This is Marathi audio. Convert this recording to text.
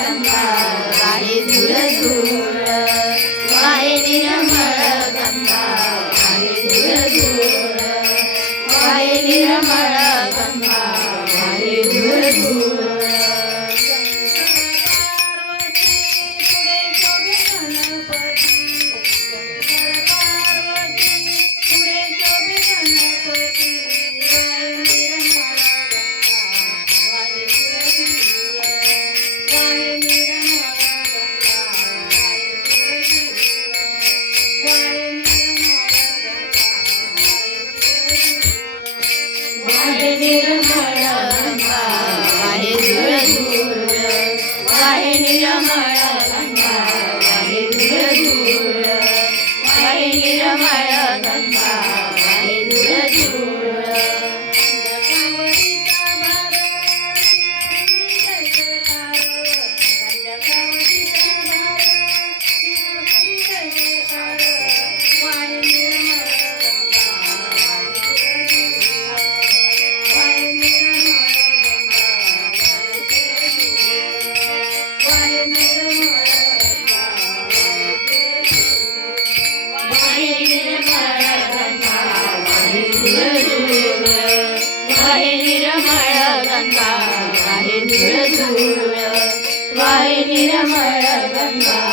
गंगा वाहे धूळ धूळ वाहे निर्मळ गंगा वाहे धूळ धूळ वाहे निर्मळ गंगा वाहे धूळ धूळ निर्मळ गंगा वाहे धूळ धूळ वाहे निर्मळ गंगा वाहे धूळ धूळ वाहे निर्मळ गंगा वाहे धूळ धूळ वाहे निर्मळ गंगा वाहे धूळ धूळ वाहे निर्मळ गंगा